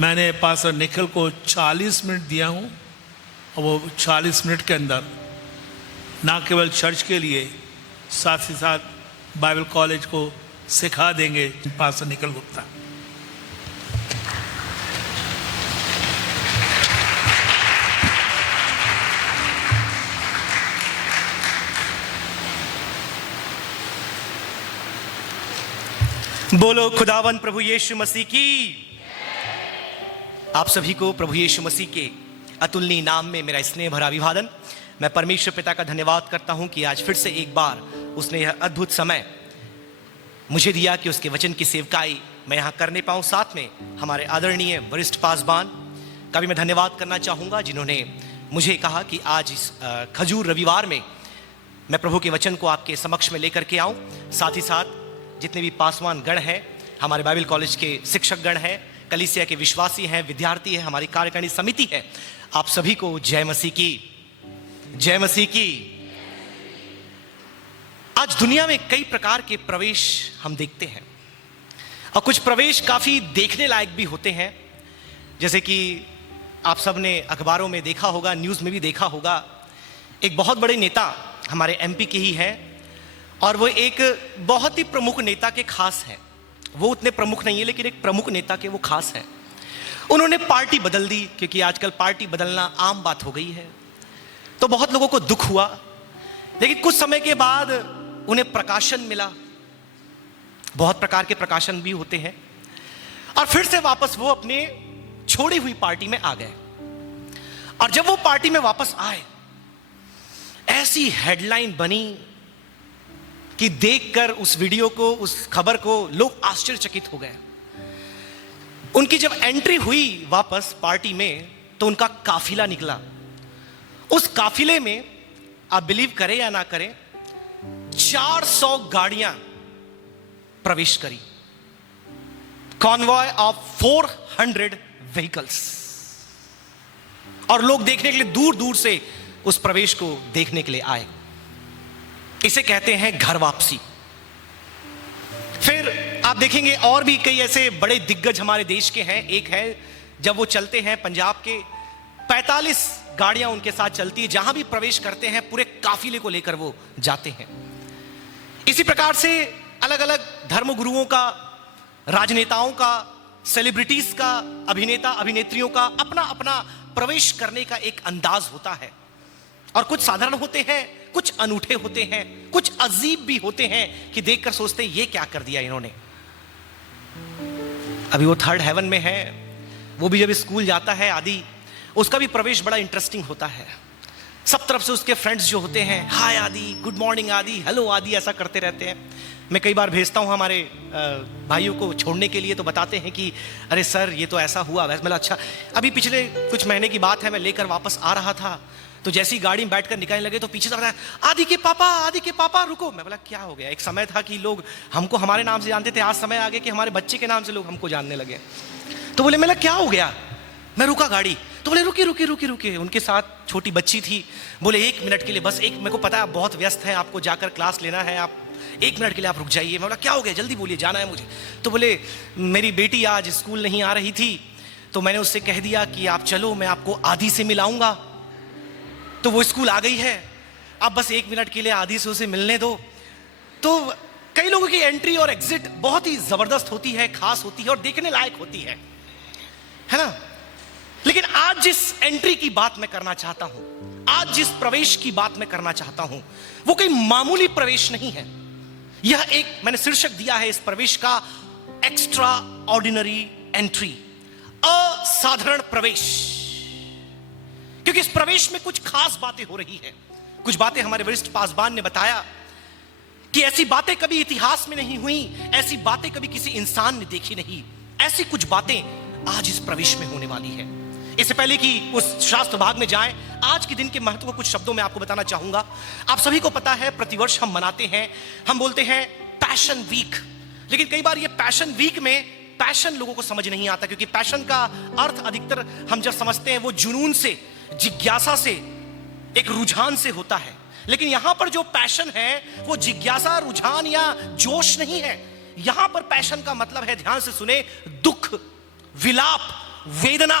मैंने पास्टर निखिल को 40 मिनट दिया हूँ और वो 40 मिनट के अंदर ना केवल चर्च के लिए साथ ही साथ बाइबल कॉलेज को सिखा देंगे। पास्टर निखिल गुप्ता। बोलो खुदावन प्रभु यीशु मसीह की। आप सभी को प्रभु यीशु मसीह के अतुलनीय नाम में मेरा स्नेह भरा अभिवादन। मैं परमेश्वर पिता का धन्यवाद करता हूं कि आज फिर से एक बार उसने यह अद्भुत समय मुझे दिया कि उसके वचन की सेवकाई मैं यहाँ करने पाऊँ। साथ में हमारे आदरणीय वरिष्ठ पासबान का भी मैं धन्यवाद करना चाहूँगा, जिन्होंने मुझे कहा कि आज इस खजूर रविवार में मैं प्रभु के वचन को आपके समक्ष में लेकर के आऊँ। साथ ही साथ जितने भी पासवान गण हैं, हमारे बाइबल कॉलेज के शिक्षक गण हैं, कलीसिया के विश्वासी हैं, विद्यार्थी हैं, हमारी कार्यकारिणी समिति है, आप सभी को जय मसीह की, जय मसीह की। आज दुनिया में कई प्रकार के प्रवेश हम देखते हैं और कुछ प्रवेश काफी देखने लायक भी होते हैं। जैसे कि आप सब ने अखबारों में देखा होगा, न्यूज़ में भी देखा होगा, एक बहुत बड़े नेता हमारे एमपी के ही हैं और वो एक बहुत ही प्रमुख नेता के खास हैं। वो उतने प्रमुख नहीं है लेकिन एक प्रमुख नेता के वो खास हैं। उन्होंने पार्टी बदल दी, क्योंकि आजकल पार्टी बदलना आम बात हो गई है। तो बहुत लोगों को दुख हुआ, लेकिन कुछ समय के बाद उन्हें प्रकाशन मिला। बहुत प्रकार के प्रकाशन भी होते हैं और फिर से वापस वो अपने छोड़ी हुई पार्टी में आ गए। और जब वो पार्टी में वापस आए, ऐसी हेडलाइन बनी कि देखकर उस वीडियो को, उस खबर को लोग आश्चर्यचकित हो गए। उनकी जब एंट्री हुई वापस पार्टी में तो उनका काफिला निकला। उस काफिले में आप बिलीव करें या ना करें, 400 गाड़ियां प्रवेश करी। Convoy of 400 vehicles. और लोग देखने के लिए दूर दूर से उस प्रवेश को देखने के लिए आए। इसे कहते हैं घर वापसी। फिर आप देखेंगे और भी कई ऐसे बड़े दिग्गज हमारे देश के हैं। एक है, जब वो चलते हैं पंजाब के, 45 गाड़ियां उनके साथ चलती है। जहां भी प्रवेश करते हैं पूरे काफिले को लेकर वो जाते हैं। इसी प्रकार से अलग अलग धर्मगुरुओं का, राजनेताओं का, सेलिब्रिटीज का, अभिनेता अभिनेत्रियों का अपना अपना प्रवेश करने का एक अंदाज होता है। और कुछ साधारण होते हैं, कुछ अनूठे होते हैं, कुछ अजीब भी होते हैं कि देखकर सोचते हैं ये क्या कर दिया इन्होंने। अभी वो 3rd हेवन में है, वो भी जब स्कूल जाता है आदि, उसका भी प्रवेश बड़ा इंटरेस्टिंग होता है। सब तरफ से उसके फ्रेंड्स जो होते हैं, हाय आदि, गुड मॉर्निंग आदि, हेलो आदि, ऐसा करते रहते हैं। मैं कई बार भेजता हूँ हमारे भाइयों को छोड़ने के लिए, तो बताते हैं कि अरे सर ये तो ऐसा हुआ वैसे। मतलब अच्छा, अभी पिछले कुछ महीने की बात है, मैं लेकर वापस आ रहा था तो जैसी गाड़ी में बैठकर निकलने लगे तो पीछे से बताया, आदि के पापा रुको। मैं बोला क्या हो गया? एक समय था कि लोग हमको हमारे नाम से जानते थे, आज समय आ गया कि हमारे बच्चे के नाम से लोग हमको जानने लगे। तो बोले, मैं क्या हो गया? मैं रुका गाड़ी, तो बोले रुकी। उनके साथ छोटी बच्ची थी। बोले 1 मिनट के लिए बस, एक, मेरे को पता है आप बहुत व्यस्त हैं, आपको जाकर क्लास लेना है, आप 1 मिनट के लिए आप रुक जाइए। मैं बोला क्या हो गया, जल्दी बोलिए, जाना है मुझे। तो बोले मेरी बेटी आज स्कूल नहीं आ रही थी, तो मैंने उससे कह दिया कि आप चलो, मैं आपको आदि से मिलाऊंगा। तो वो स्कूल आ गई है, अब बस 1 मिनट के लिए आदि से उसे मिलने दो। तो कई लोगों की एंट्री और एग्जिट बहुत ही जबरदस्त होती है, खास होती है और देखने लायक होती है ना। लेकिन आज जिस एंट्री की बात मैं करना चाहता हूं, आज जिस प्रवेश की बात मैं करना चाहता हूं, वो कोई मामूली प्रवेश नहीं है। यह एक, मैंने शीर्षक दिया है इस प्रवेश का, एक्स्ट्रा ऑर्डिनरी एंट्री, असाधारण प्रवेश। क्योंकि इस प्रवेश में कुछ खास बातें हो रही हैं। कुछ बातें हमारे वरिष्ठ पासबान ने बताया कि ऐसी बातें कभी इतिहास में नहीं हुई, ऐसी बातें कभी किसी इंसान ने देखी नहीं। ऐसी कुछ बातें आज इस प्रवेश में होने वाली है। इससे पहले कि उस शास्त्र भाग में जाएं, आज के दिन के महत्व को कुछ शब्दों में आपको बताना चाहूंगा। आप सभी को पता है, प्रतिवर्ष हम मनाते हैं, हम बोलते हैं पैशन वीक। लेकिन कई बार ये पैशन वीक में पैशन लोगों को समझ नहीं आता, क्योंकि पैशन का अर्थ अधिकतर हम जब समझते हैं वो जुनून से, जिज्ञासा से, एक रुझान से होता है। लेकिन यहां पर जो पैशन है वो जिज्ञासा, रुझान या जोश नहीं है। यहां पर पैशन का मतलब है, ध्यान से सुने, दुख, विलाप वेदना,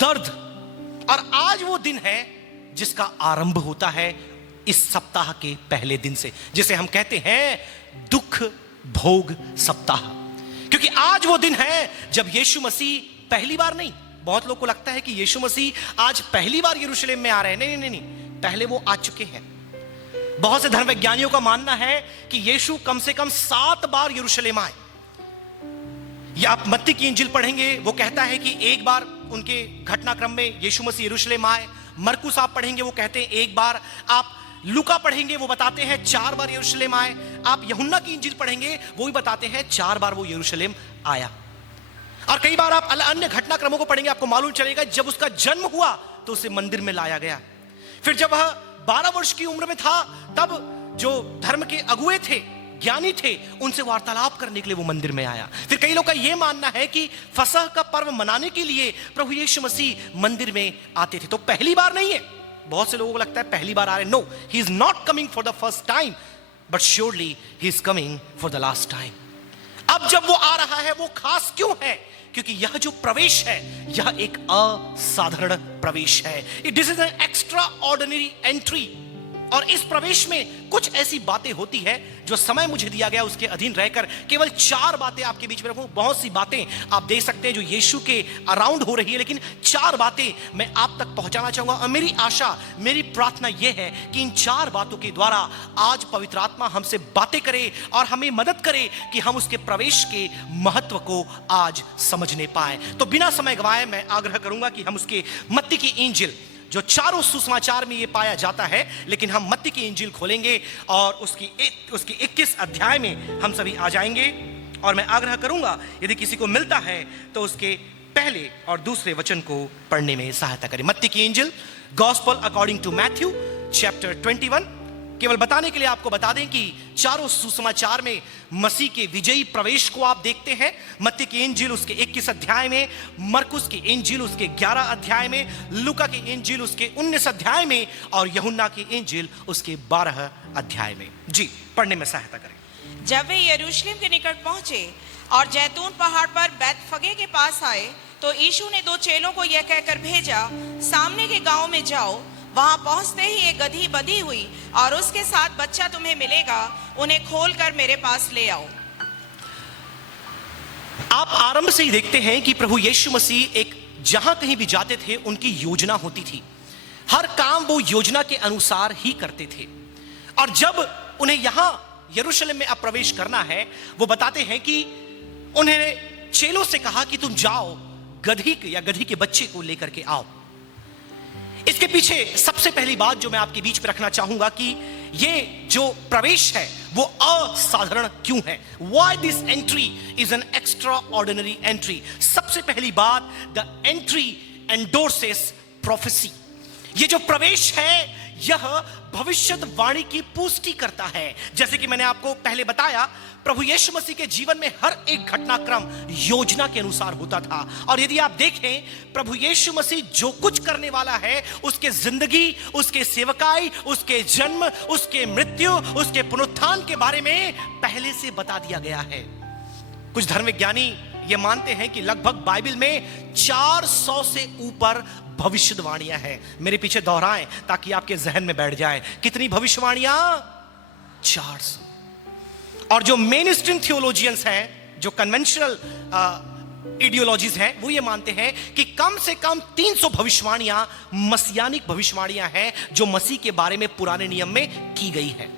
दर्द। और आज वो दिन है जिसका आरंभ होता है इस सप्ताह के पहले दिन से, जिसे हम कहते हैं दुख भोग सप्ताह। क्योंकि आज वो दिन है जब यीशु मसीह पहली बार नहीं, बहुत लोग को लगता है कि यीशु मसीह आज पहली बार यरूशलेम में आ रहे हैं। नहीं नहीं नहीं, पहले वो आ चुके हैं। बहुत से धर्मवैज्ञानियों का मानना है कि यीशु कम से कम 7 बार यरूशलेम आए। या आप मत्ती की इंजिल पढ़ेंगे, वो कहता है कि एक बार उनके घटनाक्रम में यीशु मसीह यरूशलेम आए। मरकुस आप पढ़ेंगे, वो कहते हैं एक बार। आप लूका पढ़ेंगे, वो बताते हैं 4 बार यरूशलेम आए। आप यूहन्ना की इंजिल पढ़ेंगे, वो भी बताते हैं 4 बार वो यरूशलेम आया। और कई बार आप अन्य घटनाक्रमों को पढ़ेंगे, आपको मालूम चलेगा जब उसका जन्म हुआ तो उसे मंदिर में लाया गया। फिर जब वह 12 वर्ष की उम्र में था, तब जो धर्म के अगुए थे, ज्ञानी थे, उनसे वार्तालाप करने के लिए वो मंदिर में आया। फिर कई लोग का यह मानना है कि फसह का पर्व मनाने के लिए प्रभु यीशु मसीह मंदिर में आते थे। तो पहली बार नहीं है। बहुत से लोगों को लगता है पहली बार आ रहे। No, he is not coming for the first time, but surely he is coming for the last time. अब जब वो आ रहा है, वो खास क्यों है? क्योंकि यह जो प्रवेश है, यह एक असाधारण प्रवेश है। It is an extra ordinary entry. और इस प्रवेश में कुछ ऐसी बातें होती है जो समय मुझे दिया गया उसके अधीन रहकर केवल 4 बातें आपके बीच में रखूं। बहुत सी बातें आप देख सकते हैं जो यीशु के अराउंड हो रही है, लेकिन 4 बातें मैं आप तक पहुंचाना चाहूंगा। और मेरी आशा, मेरी प्रार्थना यह है कि इन 4 बातों के द्वारा आज पवित्र आत्मा हमसे बातें करे और हमें मदद करे कि हम उसके प्रवेश के महत्व को आज समझने पाए। तो बिना समय गवाए मैं आग्रह करूंगा कि हम उसके मत्ती की इंजिल, जो चारों सुसमाचार में ये पाया जाता है, लेकिन हम मत्ती की इंजील खोलेंगे और उसकी 21 अध्याय में हम सभी आ जाएंगे। और मैं आग्रह करूंगा यदि किसी को मिलता है तो उसके पहले और दूसरे वचन को पढ़ने में सहायता करें। मत्ती की इंजील, gospel according to Matthew chapter 21। केवल बताने के लिए आपको बता दें कि चारों सुसमाचार में मसीह के विजयी प्रवेश को आप देखते हैं। मत्ती की इंजील उसके 21 अध्याय में, मरकुस की इंजील उसके 11 अध्याय में, लूका की इंजील उसके 19 अध्याय में और यूहन्ना की इंजील उसके 12 अध्याय में। जी, पढ़ने में सहायता करें। जब वे यरूशलेम के निकट पहुंचे और जैतून पहाड़ पर बैतफगे के पास आए, तो यीशु ने 2 चेलों को यह कहकर भेजा, सामने के गांव में जाओ। वहां पहुंचते ही एक गदही बंधी हुई और उसके साथ बच्चा तुम्हें मिलेगा, उन्हें खोलकर मेरे पास ले आओ। आप आरंभ से ही देखते हैं कि प्रभु यीशु मसीह एक जहां कहीं भी जाते थे उनकी योजना होती थी। हर काम वो योजना के अनुसार ही करते थे। और जब उन्हें यहां यरूशलेम में अब प्रवेश करना है, वो बताते हैं कि उन्हें चेलों से कहा कि तुम जाओ, गधी के बच्चे को लेकर के आओ। इसके पीछे सबसे पहली बात जो मैं आपके बीच में रखना चाहूंगा कि ये जो प्रवेश है वो असाधारण क्यों है। Why this entry is an extraordinary entry? सबसे पहली बात, the entry endorses prophecy। ये जो प्रवेश है यह भविष्यवाणी की पुष्टि करता है। जैसे कि मैंने आपको पहले बताया, प्रभु यीशु मसीह के जीवन में हर एक घटनाक्रम योजना के अनुसार होता था। और यदि आप देखें, प्रभु यीशु मसीह जो कुछ करने वाला है, उसके जिंदगी, उसके सेवकाई, उसके जन्म, उसके मृत्यु, उसके पुनरुत्थान के बारे में पहले से बता दिया गया है। कुछ धर्मविज्ञानी ये मानते हैं कि लगभग बाइबल में 400 से ऊपर भविष्यवाणियां हैं। मेरे पीछे दोहराएं ताकि आपके जहन में बैठ जाए। कितनी भविष्यवाणियां? 400। और जो मेन स्ट्रीम थियोलॉजियंस हैं, जो कन्वेंशनल आइडियोलॉजीज हैं, वो ये मानते हैं कि कम से कम 300 भविष्यवाणियां मसीहानिक भविष्यवाणियां हैं जो मसीह के बारे में पुराने नियम में की गई है।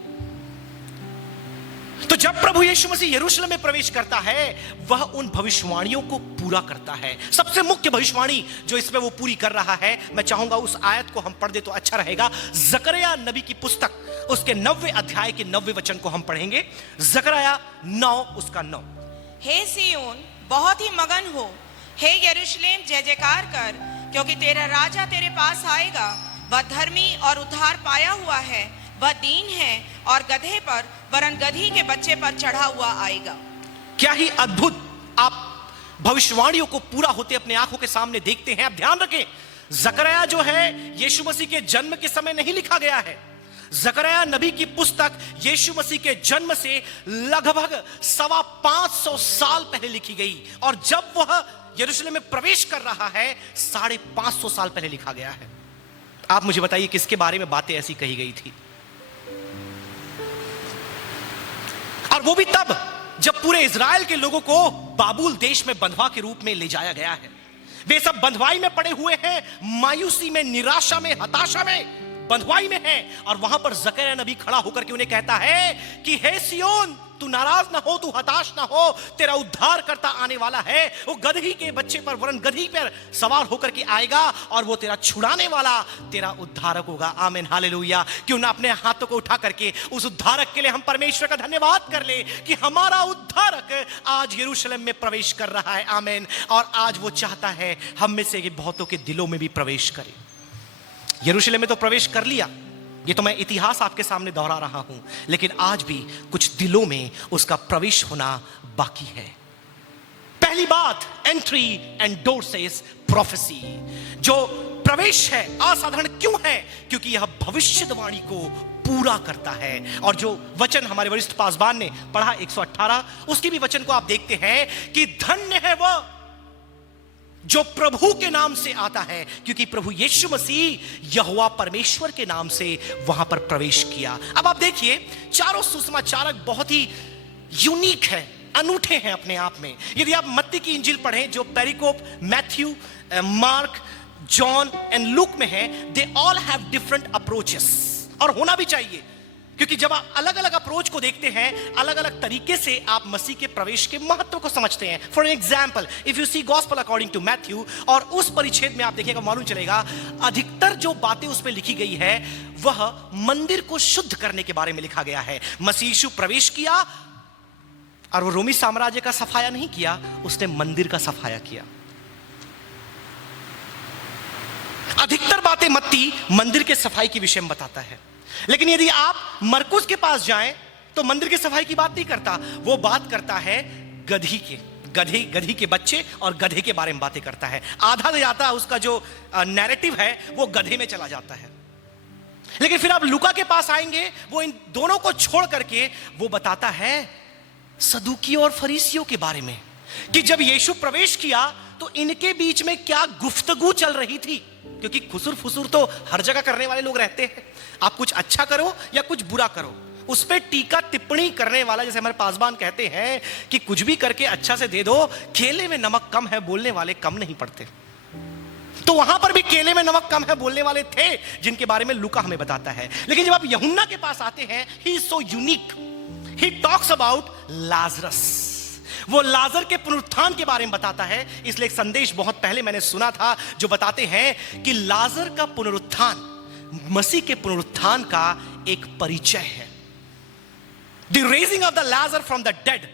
तो जब प्रभु यीशु मसीह यरूशलेम में प्रवेश करता है, वह उन भविष्यवाणियों को पूरा करता है। सबसे मुख्य भविष्यवाणी जो इसमें वो पूरी कर रहा है, मैं चाहूंगा उस आयत को हम पढ़ दे तो अच्छा रहेगा। जकरिया नबी की पुस्तक उसके 90वें अध्याय के 90वें वचन को हम पढ़ेंगे। जकरिया 9 उसका 9। हे सिय्योन, बहुत ही मगन हो, हे यरूशलेम जय जयकार कर, क्योंकि तेरा राजा तेरे पास आएगा। वह धर्मी और उद्धार पाया हुआ है, वह दीन है और गधे पर, वरन गधी के बच्चे पर चढ़ा हुआ आएगा। क्या ही अद्भुत आप भविष्यवाणियों को पूरा होते अपने आंखों के सामने देखते हैं। आप ध्यान रखें, जकरिया जो है यीशु मसीह के जन्म के समय नहीं लिखा गया है। जकरया नबी की पुस्तक यीशु मसीह के जन्म से लगभग 525 साल पहले लिखी गई, और जब वह यरूशलेम में प्रवेश कर रहा है 550 साल पहले लिखा गया है। आप मुझे बताइए किसके बारे में बातें ऐसी कही गई थी? और वो भी तब जब पूरे इजराइल के लोगों को बाबुल देश में बंधुआ के रूप में ले जाया गया है। वे सब बंधुआई में पड़े हुए हैं, मायूसी में, निराशा में, हताशा में, बंधुआई में हैं। और वहां पर जकरया नबी खड़ा होकर के उन्हें कहता है कि हे सियोन, तू नाराज ना हो, तू हताश ना हो, तेरा उद्धार करता आने वाला है। वो गदही के बच्चे पर, वरन गदही पर सवार होकर के आएगा, और वो तेरा छुड़ाने वाला, तेरा उद्धारक होगा। आमीन, हालेलुया। क्यों ना अपने हाथों को उठा करके उस उद्धारक के लिए हम परमेश्वर का धन्यवाद कर ले कि हमारा उद्धारक आज यरूशलेम में प्रवेश कर रहा है। आमीन। और आज वो चाहता है हम में से बहुतों के दिलों में भी प्रवेश करे। यरूशलेम में तो प्रवेश कर लिया, ये तो मैं इतिहास आपके सामने दोहरा रहा हूं, लेकिन आज भी कुछ दिलों में उसका प्रवेश होना बाकी है। पहली बात, एंट्री एंडोर्सेस प्रोफेसी। जो प्रवेश है असाधारण क्यों है? क्योंकि यह भविष्यवाणी को पूरा करता है। और जो वचन हमारे वरिष्ठ पासवान ने पढ़ा 118, उसकी भी वचन को आप देखते हैं कि धन्य है वह जो प्रभु के नाम से आता है, क्योंकि प्रभु यीशु मसीह यहोवा परमेश्वर के नाम से वहां पर प्रवेश किया। अब आप देखिए, चारों सुसमाचारक बहुत ही यूनिक है, अनूठे हैं अपने आप में। यदि आप मत्ती की इंजील पढ़ें, जो pericope Matthew, Mark, John and Luke में है, they all have different approaches, और होना भी चाहिए, क्योंकि जब आप अलग अलग अप्रोच को देखते हैं, अलग अलग तरीके से आप मसीह के प्रवेश के महत्व को समझते हैं। For example, if you see gospel according to Matthew, और उस परिच्छेद में आप देखिएगा, मालूम चलेगा अधिकतर जो बातें उसमें लिखी गई है वह मंदिर को शुद्ध करने के बारे में लिखा गया है। मसीह यीशु प्रवेश किया, और वो रोमी साम्राज्य का सफाया नहीं किया, उसने मंदिर का सफाया किया। अधिकतर बातें मत्ती मंदिर के सफाई के विषय में बताता है, लेकिन यदि आप मरकुस के पास जाएं तो मंदिर की सफाई की बात नहीं करता, वो बात करता है गधी के बच्चे और गधे के बारे में बातें करता है। आधा से ज्यादा उसका जो नैरेटिव है वो गधे में चला जाता है। लेकिन फिर आप लूका के पास आएंगे, वो इन दोनों को छोड़ करके वो बताता है सदूकियों और फरीसियों के बारे में, कि जब यीशु प्रवेश किया तो इनके बीच में क्या गुफ्तगू चल रही थी। क्योंकि खुसुर फुसुर तो हर जगह करने वाले लोग रहते हैं, आप कुछ अच्छा करो या कुछ बुरा करो, उस पर टीका टिप्पणी करने वाला, जैसे हमारे पासवान कहते हैं कि कुछ भी करके अच्छा से दे दो, केले में नमक कम है बोलने वाले कम नहीं पड़ते। तो वहां पर भी केले में नमक कम है बोलने वाले थे, जिनके बारे में लूका हमें बताता है। लेकिन जब आप यूहन्ना के पास आते हैं, he is so unique, he talks about Lazarus. वो लाजर के पुनरुत्थान के बारे में बताता है। इसलिए एक संदेश बहुत पहले मैंने सुना था जो बताते हैं कि लाजर का पुनरुत्थान मसीह के पुनरुत्थान का एक परिचय है। The raising of the Lazarus from the dead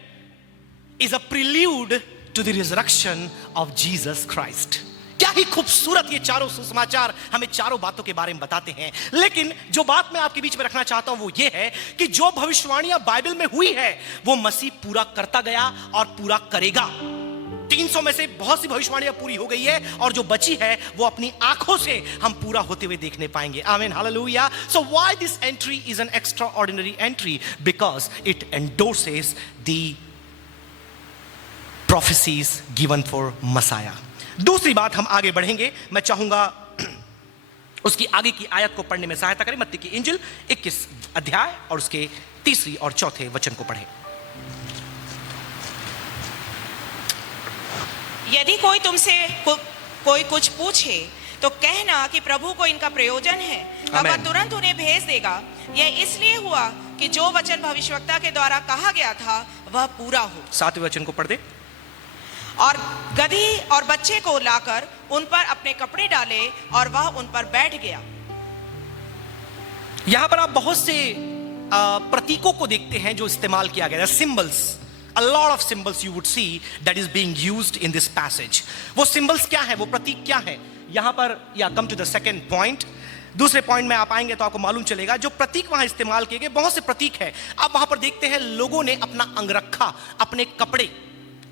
is a prelude to the resurrection of Jesus Christ. क्या ही खूबसूरत ये चारों सुसमाचार हमें चारों बातों के बारे में बताते हैं। लेकिन जो बात मैं आपके बीच में रखना चाहता हूं वो ये है कि जो भविष्यवाणियां बाइबल में हुई है वो मसीह पूरा करता गया और पूरा करेगा। 300 में से बहुत सी भविष्यवाणियां पूरी हो गई है, और जो बची है वो अपनी आंखों से हम पूरा होते हुए देखने पाएंगे। आमीन, हालेलुया। So why this entry is an extraordinary entry? Because it endorses the prophecies given for Messiah. दूसरी बात, हम आगे बढ़ेंगे, मैं चाहूंगा उसकी आगे की आयत को पढ़ने में सहायता करें। मत्ती की इंजिल 21 अध्याय और उसके 3 और 4 वचन को पढ़ें। यदि कोई तुमसे कोई कुछ पूछे तो कहना कि प्रभु को इनका प्रयोजन है, तब वह तुरंत उन्हें भेज देगा। यह इसलिए हुआ कि जो वचन भविष्यवक्ता के द्वारा कहा गया था वह पूरा हो। 7वें वचन को पढ़ दे। और गधी और बच्चे को लाकर उन पर अपने कपड़े डाले और वह उन पर बैठ गया। यहां पर आप बहुत से प्रतीकों को देखते हैं जो इस्तेमाल किया गया है, symbols. A lot of symbols you would see that is being used in this passage. वो symbols क्या है, वो प्रतीक क्या है? यहां पर या come to the second point, दूसरे पॉइंट में आप आएंगे तो आपको मालूम चलेगा जो प्रतीक वहां इस्तेमाल किए गए, बहुत से प्रतीक है। आप वहां पर देखते हैं लोगों ने अपना अंगरखा, अपने कपड़े,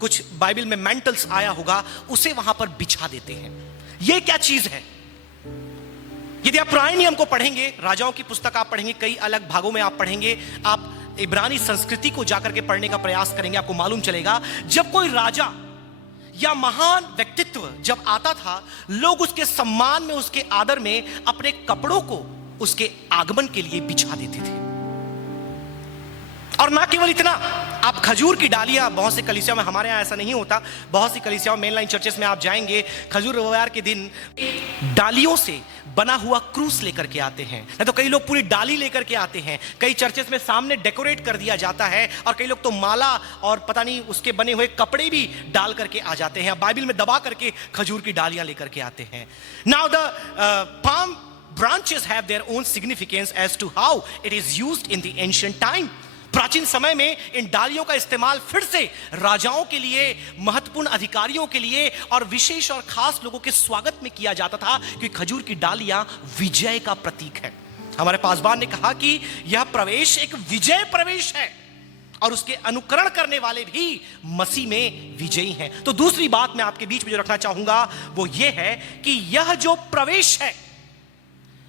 कुछ बाइबल में मेंटल्स आया होगा, उसे वहां पर बिछा देते हैं। ये क्या चीज है? यदि आप पुराने नियम को पढ़ेंगे, राजाओं की पुस्तक आप पढ़ेंगे, कई अलग भागों में आप पढ़ेंगे, आप इब्रानी संस्कृति को जाकर के पढ़ने का प्रयास करेंगे, आपको मालूम चलेगा जब कोई राजा या महान व्यक्तित्व जब आता था, लोग उसके सम्मान में, उसके आदर में अपने कपड़ों को उसके आगमन के लिए बिछा देते थे। और ना केवल इतना, आप खजूर की डालियां, बहुत से कलीसियाओं में, हमारे यहां ऐसा नहीं होता, बहुत सी कलीसियाओं मेनलाइन चर्चेस में आप जाएंगे, खजूर रविवार के दिन डालियों से बना हुआ क्रूस लेकर के आते हैं, नहीं तो कई लोग पूरी डाली लेकर के आते हैं। कई चर्चेस में सामने डेकोरेट कर दिया जाता है, और कई लोग तो माला और पता नहीं उसके बने हुए कपड़े भी डाल करके आ जाते हैं, बाइबल में दबा करके खजूर की डालियां लेकर के आते हैं। Now the palm branches have their own significance as to how it is used in the ancient time. प्राचीन समय में इन डालियों का इस्तेमाल फिर से राजाओं के लिए, महत्वपूर्ण अधिकारियों के लिए और विशेष और खास लोगों के स्वागत में किया जाता था, क्योंकि खजूर की डालियां विजय का प्रतीक है। हमारे पासवान ने कहा कि यह प्रवेश एक विजय प्रवेश है, और उसके अनुकरण करने वाले भी मसीह में विजयी हैं। तो दूसरी बात मैं आपके बीच में जो रखना चाहूंगा वो ये है कि यह जो प्रवेश है,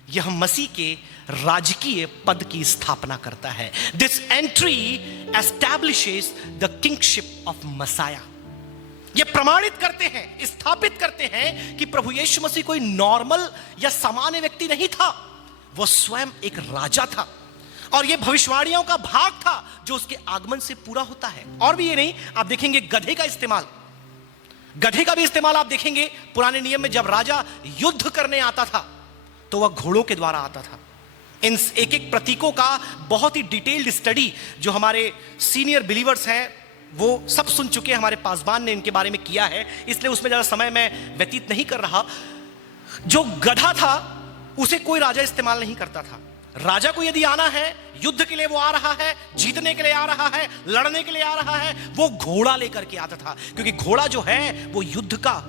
यह मसीह के राजकीय पद की स्थापना करता है। This entry establishes the kingship of Messiah. यह प्रमाणित करते हैं, स्थापित करते हैं कि प्रभु यीशु मसीह कोई नॉर्मल या सामान्य व्यक्ति नहीं था, वह स्वयं एक राजा था, और यह भविष्यवाणियों का भाग था जो उसके आगमन से पूरा होता है। और भी ये नहीं, आप देखेंगे गधे का इस्तेमाल, गधे का भी इस्तेमाल आप देखेंगे पुराने नियम में। जब राजा युद्ध करने आता था तो वह घोड़ों के द्वारा आता था। इन एक एक प्रतीकों का बहुत ही डिटेल्ड स्टडी जो हमारे सीनियर बिलीवर्स हैं वो सब सुन चुके हैं, हमारे पासवान ने इनके बारे में किया है, इसलिए उसमें ज़्यादा समय मैं व्यतीत नहीं कर रहा। जो गधा था उसे कोई राजा इस्तेमाल नहीं करता था। राजा को यदि आना है, युद्ध के लिए वो आ रहा है, जीतने के लिए आ रहा है, लड़ने के लिए आ रहा है, वो घोड़ा लेकर के आता था, क्योंकि घोड़ा जो है वो युद्ध का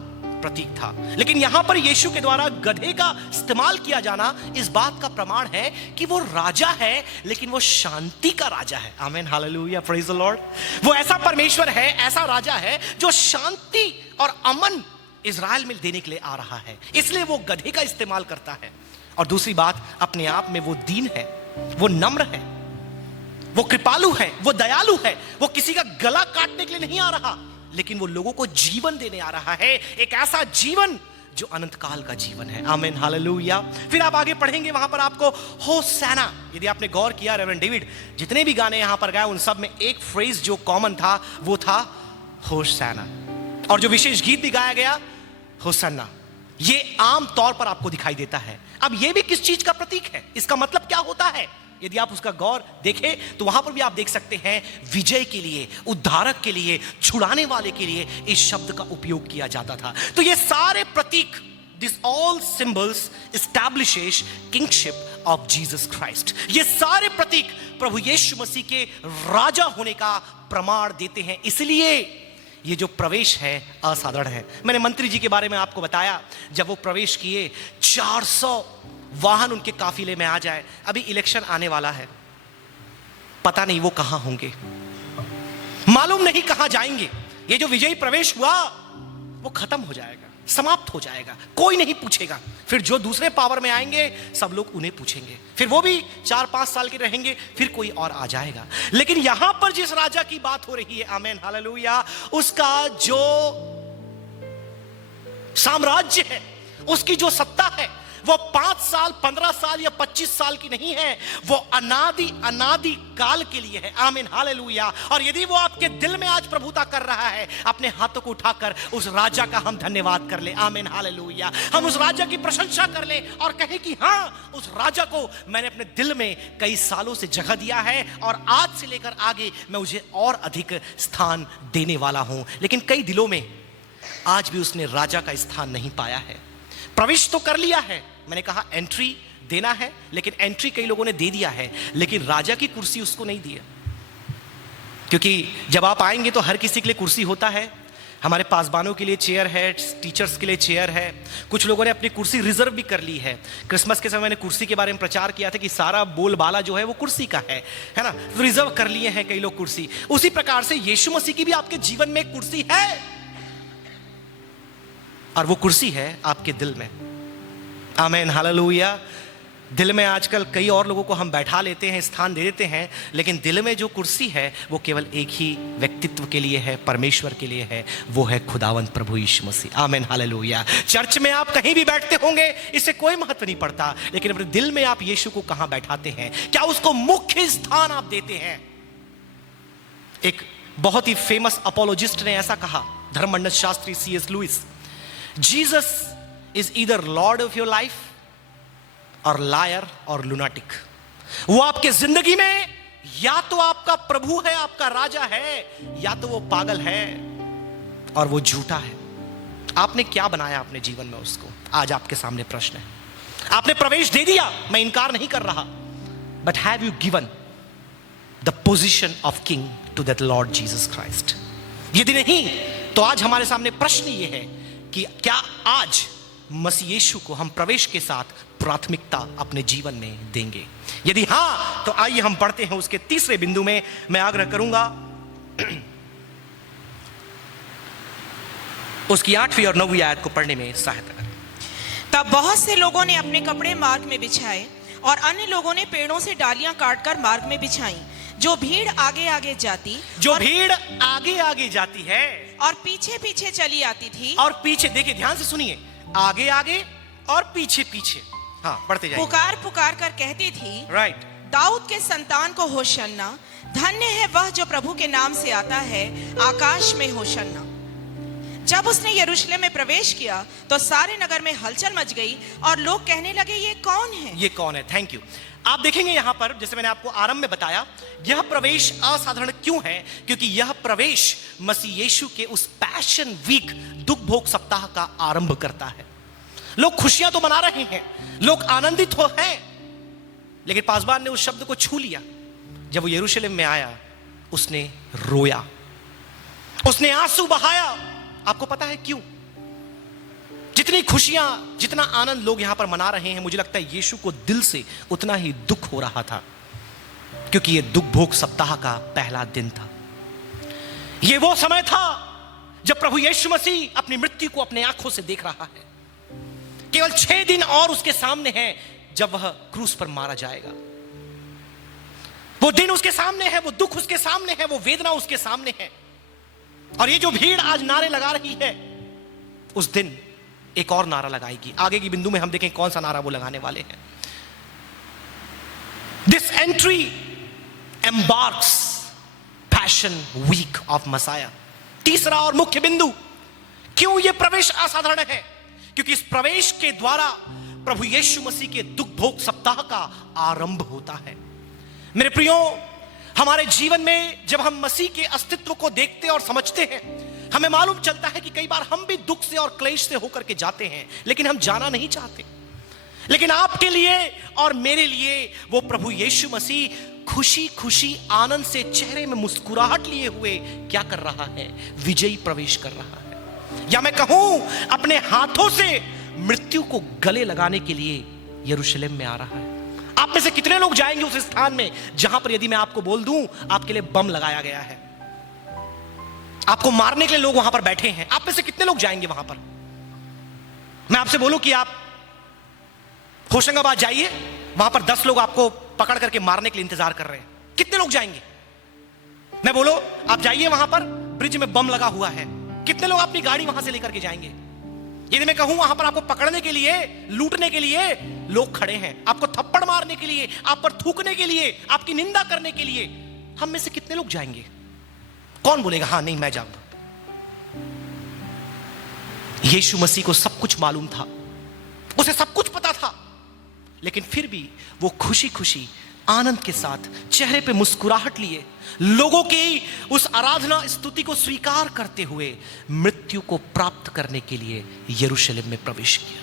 प्रतीक था। लेकिन यहां पर यीशु के द्वारा गधे का इस्तेमाल किया जाना इस बात का प्रमाण है कि वो राजा है, लेकिन वो शांति का राजा है। आमीन, हालेलुया, प्रेज द लॉर्ड। वो ऐसा परमेश्वर है, ऐसा राजा है जो शांति और अमन इज़राइल में देने के लिए आ रहा है, इसलिए वो गधे का इस्तेमाल करता है। और दूसरी बात, अपने आप में वो दीन है, वो नम्र है, वो कृपालु है, वो दयालु है। वो किसी का गला काटने के लिए नहीं आ रहा, लेकिन वो लोगों को जीवन देने आ रहा है, एक ऐसा जीवन जो अनंत काल का जीवन है। आमीन, हालेलुया। फिर आप आगे पढ़ेंगे, वहां पर आपको होसाना, यदि आपने गौर किया, रेवरेंड डेविड जितने भी गाने यहां पर गाए उन सब में एक फ्रेज जो कॉमन था वो था होसाना, और जो विशेष गीत भी गाया गया होसन्ना, ये आम तौर पर आपको दिखाई देता है। अब ये भी किस चीज का प्रतीक है, इसका मतलब क्या होता है? यदि आप उसका गौर देखें तो वहां पर भी आप देख सकते हैं विजय के लिए, उद्धारक के लिए, छुड़ाने वाले के लिए इस शब्द का उपयोग किया जाता था। तो ये सारे प्रतीक, this all symbols establishes kingship of Jesus Christ. ये सारे प्रतीक प्रभु यीशु मसीह के राजा होने का प्रमाण देते हैं। इसलिए ये जो प्रवेश है असाधारण है। मैंने मंत्री जी के बारे में आपको बताया, जब वो प्रवेश किए 400 वाहन उनके काफिले में आ जाए। अभी इलेक्शन आने वाला है, पता नहीं वो कहां होंगे, मालूम नहीं कहां जाएंगे। ये जो विजयी प्रवेश हुआ वो खत्म हो जाएगा, समाप्त हो जाएगा, कोई नहीं पूछेगा। फिर जो दूसरे पावर में आएंगे सब लोग उन्हें पूछेंगे, फिर वो भी 4-5 साल के रहेंगे, फिर कोई और आ जाएगा। लेकिन यहां पर जिस राजा की बात हो रही है, आमीन, हालेलुया, उसका जो साम्राज्य है, उसकी जो सत्ता है, वो 5 साल, 15 साल या 25 साल की नहीं है, वो अनादि काल के लिए है। आमीन, हालेलुया। और यदि वो आपके दिल में आज प्रभुता कर रहा है, अपने हाथों को उठाकर उस राजा का हम धन्यवाद कर ले। आमीन, हालेलुया। हम उस राजा की प्रशंसा कर ले और कहें कि हाँ, उस राजा को मैंने अपने दिल में कई सालों से जगह दिया है, और आज से लेकर आगे मैं उसे और अधिक स्थान देने वाला हूं। लेकिन कई दिलों में आज भी उसने राजा का स्थान नहीं पाया है। प्रवेश तो कर लिया है, मैंने कहा एंट्री देना है, लेकिन एंट्री कई लोगों ने दे दिया है, लेकिन राजा की कुर्सी उसको नहीं दी है। क्योंकि जब आप आएंगे तो हर किसी के लिए कुर्सी होता है। हमारे पासबानों के लिए चेयर है, टीचर्स के लिए चेयर है, कुछ लोगों ने अपनी कुर्सी रिजर्व भी कर ली है। क्रिसमस के समय मैंने कुर्सी के बारे में प्रचार किया था कि सारा बोलबाला जो है वो कुर्सी का है ना, रिजर्व कर लिए हैं कई लोग कुर्सी। उसी प्रकार से यीशु मसीह की भी आपके जीवन में कुर्सी है, और वो कुर्सी है आपके दिल में। आमेन, हालेलुया। दिल में आजकल कई और लोगों को हम बैठा लेते हैं, स्थान दे देते हैं, लेकिन दिल में जो कुर्सी है वो केवल एक ही व्यक्तित्व के लिए है, परमेश्वर के लिए है, वो है खुदावंत प्रभु यीशु मसीह। आमेन, हालेलुया। चर्च में आप कहीं भी बैठते होंगे, इससे कोई महत्व नहीं पड़ता, लेकिन अपने दिल में आप यीशु को कहां बैठाते हैं? क्या उसको मुख्य स्थान आप देते हैं? एक बहुत ही फेमस अपोलोजिस्ट ने ऐसा कहा, धर्ममंडल शास्त्री C.S. Lewis, Jesus is either lord of your life और लायर और लुनाटिक। वो आपके जिंदगी में या तो आपका प्रभु है, आपका राजा है, या तो वो पागल है और वो झूठा है। आपने क्या बनाया अपने जीवन में उसको? आज आपके सामने प्रश्न है। आपने प्रवेश दे दिया, मैं इनकार नहीं कर रहा, but have you given the position of king to that Lord Jesus Christ? यदि नहीं, तो आज हमारे सामने प्रश्न ये है कि क्या आज मसीह यीशु को हम प्रवेश के साथ प्राथमिकता अपने जीवन में देंगे? यदि हां, तो आइए हम पढ़ते हैं उसके तीसरे बिंदु में। मैं आग्रह करूंगा उसकी 8वीं और 9वीं आयत को पढ़ने में सहायता करें। तब बहुत से लोगों ने अपने कपड़े मार्ग में बिछाए और अन्य लोगों ने पेड़ों से डालियां काटकर मार्ग में बिछाई। जो भीड़ आगे आगे जाती है और पीछे पीछे चली आती थी, और पीछे, देखिए ध्यान से सुनिए, आगे आगे और पीछे पीछे, हाँ पढ़ते जाइए। पुकार पुकार कर कहती थी, राइट, दाऊद के संतान को होशन्ना, धन्य है वह जो प्रभु के नाम से आता है, आकाश में होशन्ना। जब उसने यरूशलेम में प्रवेश किया तो सारे नगर में हलचल मच गई और लोग कहने लगे, ये कौन है? ये कौन है? Thank you. आप देखेंगे यहां पर, जैसे मैंने आपको आरंभ में बताया, यह प्रवेश असाधारण क्यों है? क्योंकि यह प्रवेश मसीह यीशु के उस पैशन वीक, दुख भोग सप्ताह का आरंभ करता है। लोग खुशियां तो मना रहे हैं, लोग आनंदित हो हैं, लेकिन पासबान ने उस शब्द को छू लिया। जब वो यरूशलेम में आया, उसने रोया, उसने आंसू बहाया। आपको पता है क्यों? जितनी खुशियां, जितना आनंद लोग यहां पर मना रहे हैं, मुझे लगता है यीशु को दिल से उतना ही दुख हो रहा था, क्योंकि यह दुख भोग सप्ताह का पहला दिन था। यह वो समय था जब प्रभु यीशु मसीह अपनी मृत्यु को अपने आंखों से देख रहा है। केवल 6 दिन और उसके सामने हैं जब वह क्रूस पर मारा जाएगा। वो दिन उसके सामने है, वो दुख उसके सामने है, वो वेदना उसके सामने है। और ये जो भीड़ आज नारे लगा रही है, उस दिन एक और नारा लगाएगी। आगे की बिंदु में हम देखें कौन सा नारा वो लगाने वाले हैं। This entry embarks Passion Week of Messiah. तीसरा और मुख्य बिंदु, क्यों यह प्रवेश असाधारण है? क्योंकि इस प्रवेश के द्वारा प्रभु यीशु मसीह के दुख भोग सप्ताह का आरंभ होता है। मेरे प्रियो, हमारे जीवन में जब हम मसीह के अस्तित्व को देखते और समझते हैं, हमें मालूम चलता है कि कई बार हम भी दुख से और क्लेश से होकर के जाते हैं, लेकिन हम जाना नहीं चाहते। लेकिन आपके लिए और मेरे लिए वो प्रभु यीशु मसीह खुशी खुशी आनंद से चेहरे में मुस्कुराहट लिए हुए क्या कर रहा है? विजयी प्रवेश कर रहा है। या मैं कहूं, अपने हाथों से मृत्यु को गले लगाने के लिए यरूशलेम में आ रहा है। आप में से कितने लोग जाएंगे उस स्थान में जहां पर, यदि मैं आपको बोल दूं, आपके लिए बम लगाया गया है, आपको मारने के लिए लोग वहां पर बैठे हैं? आप में से कितने लोग जाएंगे वहां पर? मैं आपसे बोलूं कि आप होशंगाबाद जाइए, वहां पर 10 लोग आपको पकड़ करके मारने के लिए इंतजार कर रहे हैं। कितने लोग जाएंगे? मैं बोलो, आप जाइए वहां पर, ब्रिज में बम लगा हुआ है, कितने लोग अपनी गाड़ी वहां से लेकर के जाएंगे? यदि मैं कहूं वहां पर आपको पकड़ने के लिए, लूटने के लिए लोग खड़े हैं, आपको थप्पड़ मारने के लिए, आप पर थूकने के लिए, आपकी निंदा करने के लिए, हम में से कितने लोग जाएंगे? कौन बोलेगा हाँ नहीं मैं जाऊंगा? यीशु मसीह को सब कुछ मालूम था, उसे सब कुछ पता था, लेकिन फिर भी वो खुशी खुशी आनंद के साथ चेहरे पे मुस्कुराहट लिए लोगों की उस आराधना स्तुति को स्वीकार करते हुए मृत्यु को प्राप्त करने के लिए यरूशलेम में प्रवेश किया।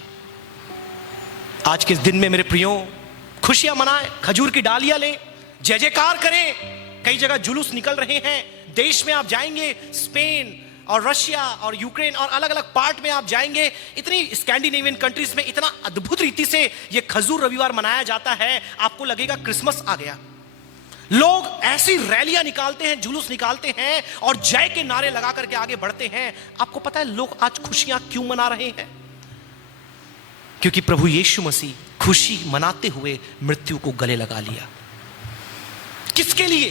आज के दिन में मेरे प्रियो, खुशियां मनाएं, खजूर की डालियां लें, जय जयकार करें। कई जगह जुलूस निकल रहे हैं, देश में आप जाएंगे, स्पेन और रशिया और यूक्रेन और अलग अलग पार्ट में आप जाएंगे, इतनी स्कैंडिनेवियन कंट्रीज में इतना अद्भुत रीति से ये खजूर रविवार मनाया जाता है, आपको लगेगा क्रिसमस आ गया। लोग ऐसी रैलियां निकालते हैं, जुलूस निकालते हैं और जय के नारे लगा करके आगे बढ़ते हैं। आपको पता है लोग आज खुशियां क्यों मना रहे हैं? क्योंकि प्रभु यीशु मसीह खुशी मनाते हुए मृत्यु को गले लगा लिया। किसके लिए,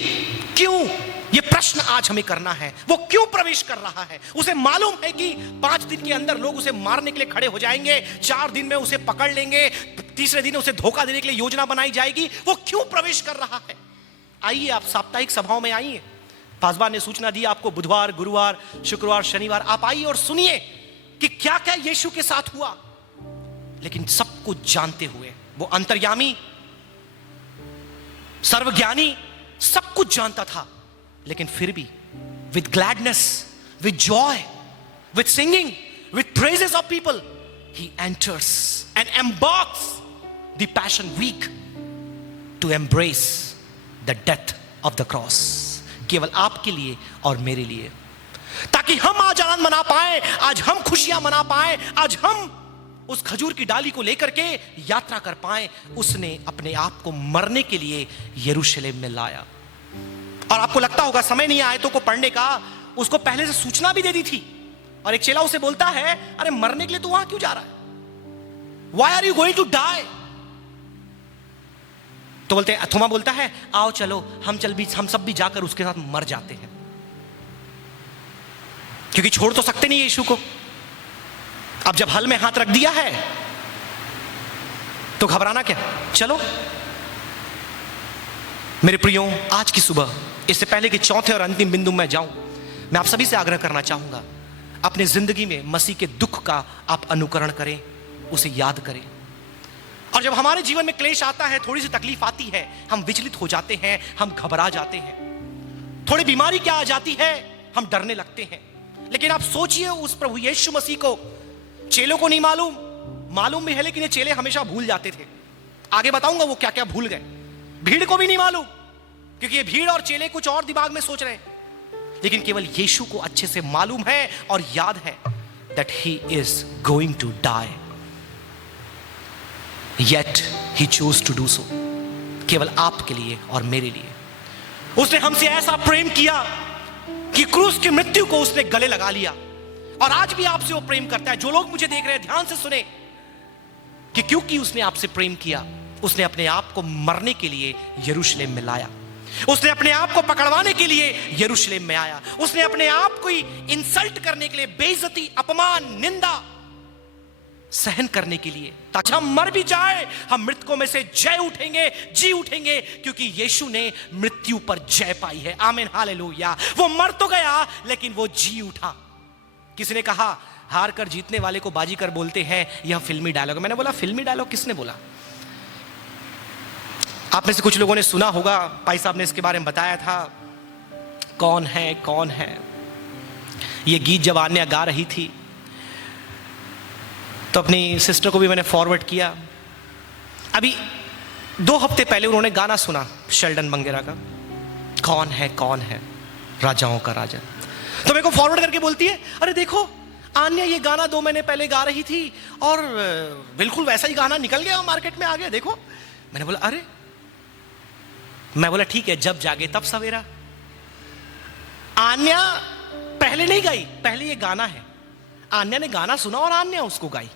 क्यों, यह प्रश्न आज हमें करना है। वो क्यों प्रवेश कर रहा है? उसे मालूम है कि 5 दिन के अंदर लोग उसे मारने के लिए खड़े हो जाएंगे, 4 दिन में उसे पकड़ लेंगे, तीसरे दिन उसे धोखा देने के लिए योजना बनाई जाएगी। वो क्यों प्रवेश कर रहा है? आइए, आप साप्ताहिक सभाओं में आइए। पासवान ने सूचना दी आपको, बुधवार, गुरुवार, शुक्रवार, शनिवार आप आइए और सुनिए कि क्या क्या यीशु के साथ हुआ। लेकिन सब कुछ जानते हुए, वो अंतर्यामी, सर्वज्ञानी, सब कुछ जानता था, लेकिन फिर भी with gladness, with joy, with singing, with praises of people, he enters and embarks the Passion Week to embrace the death of the cross. केवल आपके लिए और मेरे लिए, ताकि हम आज आनंद मना पाए, आज हम खुशियां मना पाए, आज हम उस खजूर की डाली को लेकर के यात्रा कर पाए। उसने अपने आप को मरने के लिए यरूशलेम में लाया। और आपको लगता होगा समय नहीं आयतों को पढ़ने का, उसको पहले से सूचना भी दे दी थी। और एक चेला उसे बोलता है, अरे मरने के लिए तू वहां क्यों जा रहा है? Why are you going to die? तो बोलते हैं, थोमा बोलता है, आओ चलो हम सब भी जाकर उसके साथ मर जाते हैं, क्योंकि छोड़ तो सकते नहीं यीशु को। अब जब हल में हाथ रख दिया है तो घबराना क्या, चलो। मेरे प्रियो, आज की सुबह, इससे पहले कि चौथे और अंतिम बिंदु में जाऊं, मैं आप सभी से आग्रह करना चाहूंगा, अपने जिंदगी में मसीह के दुख का आप अनुकरण करें, उसे याद करें। और जब हमारे जीवन में क्लेश आता है, थोड़ी सी तकलीफ आती है, हम विचलित हो जाते हैं, हम घबरा जाते हैं, थोड़ी बीमारी क्या आ जाती है, हम डरने लगते हैं। लेकिन आप सोचिए, उस प्रभु यीशु मसीह को चेलों को नहीं मालूम भी है, लेकिन ये चेले हमेशा भूल जाते थे। आगे बताऊंगा वो क्या क्या भूल गए। भीड़ को भी नहीं मालूम, क्योंकि ये भीड़ और चेले कुछ और दिमाग में सोच रहे हैं, लेकिन केवल यीशु को अच्छे से मालूम है और याद है that he is going to die, yet he chose to do so। केवल आपके लिए और मेरे लिए उसने हमसे ऐसा प्रेम किया कि क्रूस की मृत्यु को उसने गले लगा लिया। और आज भी आपसे वो प्रेम करता है। जो लोग मुझे देख रहे हैं, ध्यान से सुने कि क्योंकि उसने आपसे प्रेम किया, उसने अपने आप को मरने के लिए यरूशलेम में लाया। उसने अपने आप को पकड़वाने के लिए यरूशलेम में आया। उसने अपने आप को इंसल्ट करने के लिए, बेइज्जती, अपमान, निंदा सहन करने के लिए, ताकि हम मर भी जाए, हम मृतकों में से जय उठेंगे, जी उठेंगे, क्योंकि यीशु ने मृत्यु पर जय पाई है। आमीन, हालेलुया। वो मर तो गया, लेकिन वो जी उठा। किसी ने कहा, हार कर जीतने वाले को बाजीगर बोलते हैं, यह फिल्मी डायलॉग। मैंने बोला, फिल्मी डायलॉग किसने बोला? आप में से कुछ लोगों ने सुना होगा, भाई साहब ने इसके बारे में बताया था, कौन है कौन है। ये गीत जब आन्या गा रही थी तो अपनी सिस्टर को भी मैंने फॉरवर्ड किया। अभी 2 हफ्ते पहले उन्होंने गाना सुना शेल्डन मंगेरा का, कौन है राजाओं का राजा। तो मेरे को फॉरवर्ड करके बोलती है, अरे देखो आन्या ये गाना 2 महीने पहले गा रही थी और बिल्कुल वैसा ही गाना निकल गया, मार्केट में आ गया, देखो। मैंने बोला, अरे, मैं बोला ठीक है, जब जागे तब सवेरा। आन्या पहले नहीं गाई, पहले ये गाना है। आन्या ने गाना सुना और आन्या उसको गाई।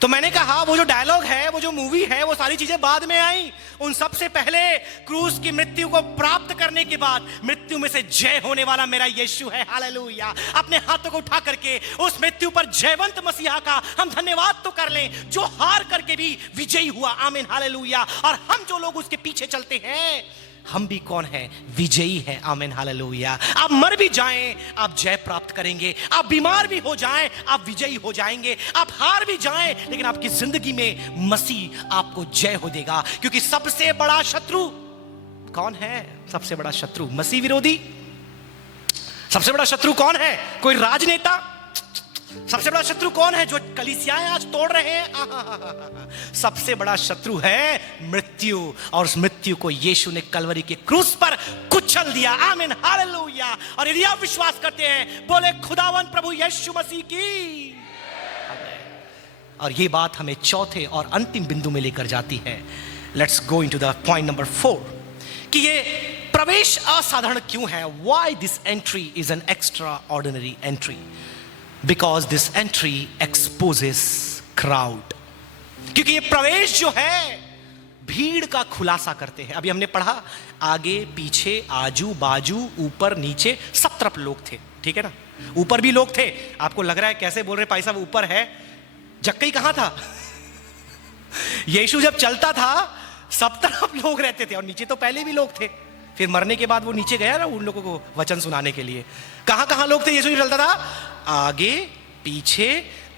तो मैंने कहा, वो जो डायलॉग है, वो जो मूवी है, वो सारी चीजें बाद में आई। उन सबसे पहले क्रूस की मृत्यु को प्राप्त करने के बाद मृत्यु में से जय होने वाला मेरा यीशु है। हालेलुया। अपने हाथों को उठा करके उस मृत्यु पर जयवंत मसीहा का हम धन्यवाद तो कर लें, जो हार करके भी विजयी हुआ। आमीन, हालेलुया। और हम जो लोग उसके पीछे चलते हैं, हम भी कौन है? विजयी है। आमीन, हालेलुया। आप मर भी जाएं, आप जय प्राप्त करेंगे। आप बीमार भी हो जाएं, आप विजयी हो जाएंगे। आप हार भी जाएं, लेकिन आपकी जिंदगी में मसीह आपको जय हो देगा। क्योंकि सबसे बड़ा शत्रु कौन है? सबसे बड़ा शत्रु मसीह विरोधी। सबसे बड़ा शत्रु कौन है? कोई राजनेता? सबसे बड़ा शत्रु कौन है? जो कलीसियाएं आज तोड़ रहे हैं। सबसे बड़ा शत्रु है मृत्यु, और उस मृत्यु को यीशु ने कलवरी के क्रूस पर कुचल दिया। आमीन, हालेलुया। और यदि आप विश्वास करते हैं, बोले खुदावंद प्रभु यीशु मसीह की। और ये बात हमें चौथे और अंतिम बिंदु में लेकर जाती है। Let's go into the point number 4 कि ये प्रवेश असाधारण क्यों है? Why this entry is an extra ordinary entry? Because this entry exposes crowd. क्योंकि ये प्रवेश जो है भीड़ का खुलासा करते हैं। अभी हमने पढ़ा आगे पीछे आजू बाजू ऊपर नीचे सब तरफ लोग थे, ठीक है ना। ऊपर भी लोग थे। आपको लग रहा है कैसे बोल रहे भाई साहब ऊपर है, जक्कई कहां था? यीशु जब चलता था सब तरफ लोग रहते थे और नीचे तो पहले भी लोग थे, फिर मरने के बाद वो नीचे गया ना उन लोगों को वचन सुनाने के लिए। कहां कहां लोग थे यीशु जब चलता था? आगे पीछे